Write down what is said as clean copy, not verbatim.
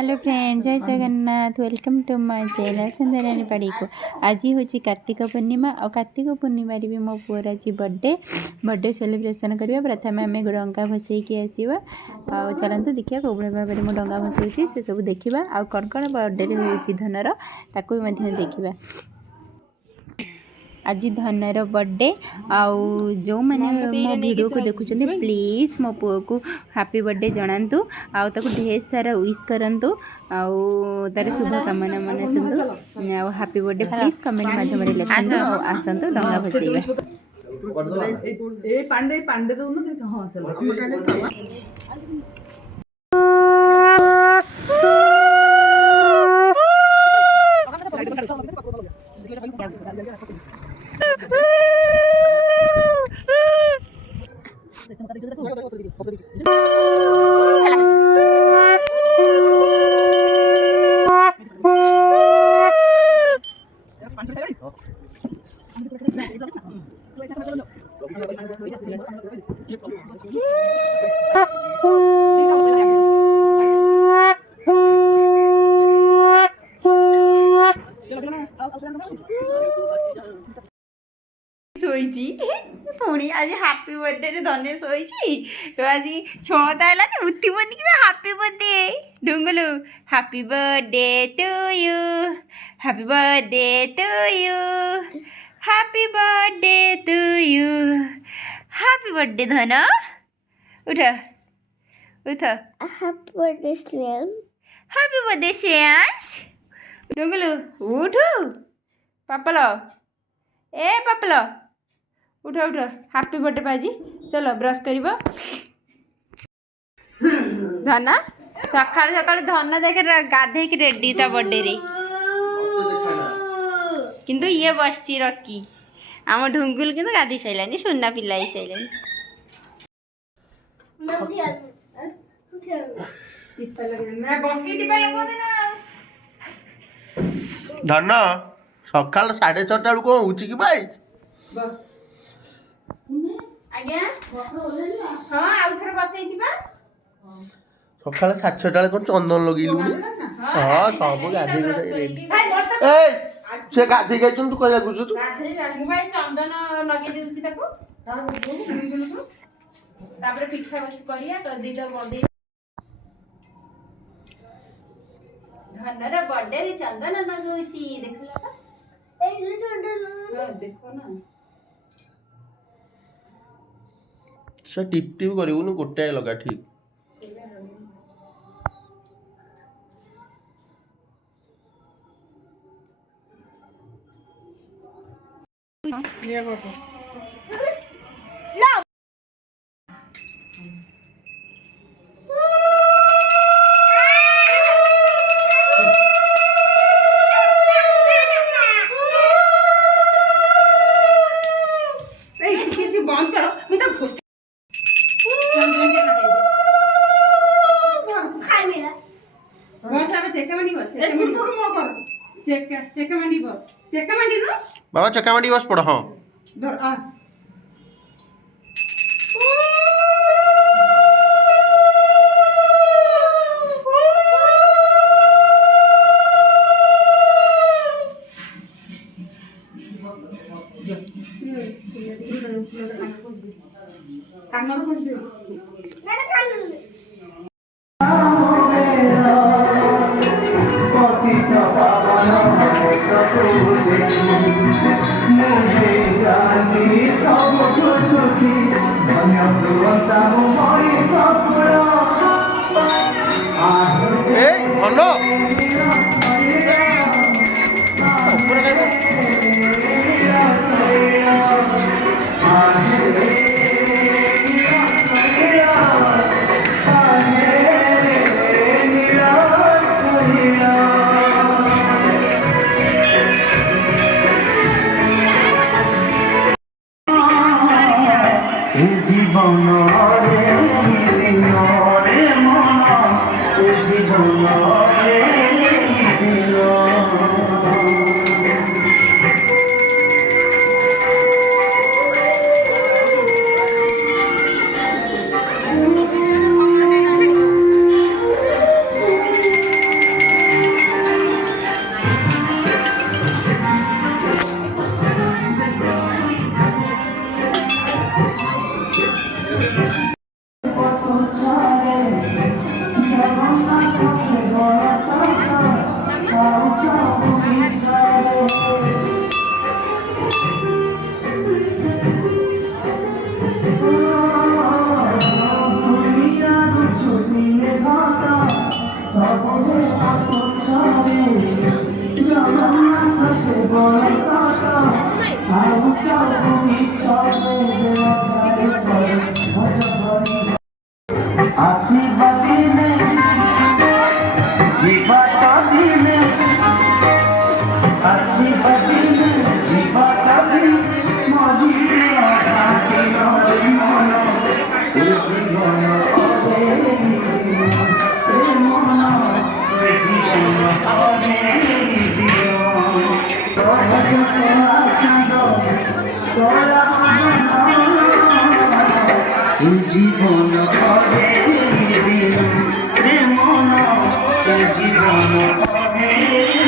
Hello friend, जय Jagannath. Welcome to my channel चंदनानी पाड़ी को। आज हूँ कार्तिक पूर्णिमा और कार्तिक पूर्णिम भी मो पुअर आज बर्थडे सेलिब्रेशन करवा। प्रथम आम डंगा भसैकी आसवा आ चलते देखिए कौ भाव में मुझे डंगा भसौची से सब देखा आ कौन कौन बर्थडे हो धनर ताकू भी देखा। आज धनर बर्थडे आउ जो मैंने मो वीडियो को देखुं प्लीज मो पुओ को हैप्पी बर्थडे जनातु आउ ढेर सारा विश करंतु आउ तार शुभकामना मनासतु हैप्पी बर्थडे प्लीज कमेंट माध्यम लिखंतु और आसंतु डंगा भसैबा। शोची पुणी आज हैप्पी बर्थडे रे धने शोची तो आज छटा है उठी बनी कि हैप्पी बर्थडे ढुंगलू happy birthday to you happy birthday to you happy birthday to you happy birthday धन उठ उठ हैप्पी बर्थडे स्लेम हैप्पी बर्थडे श्रेयांश ढुंगलू उठ पापल ए पापल उठ उठ हैप्पी बर्थडे बाजी चलो ब्रश कर धना सका सका धन देख गाधे रेडी ता बर्थडे रे किंतु ये बसची रकी आम ढुंगुल किंतु गाधी साइलानी सुना पिला ही साइलानी धन सकाल 6:30 बेलू कौन हो भाई आज्ञा हाँ आउ थोड़े बसई सकाल 6:30 कौन चंदन लगेलुनी हाँ सब गाधे से गाधे गई तू कह गुजु चंदन लगे देउछि ताको तापर पिठा बस करिया तो दी तो बंदे धनर बर्थडे रे चंदन लगौछि देखला तो ए चंदन देखो ना से टिप टिप करूँ गोटे लगा ठीक बंद करो मैं तो घुस बाबा चक्का मंडी बस पड़ हाँ জীবন হবে দিন প্রেম জীবন হবে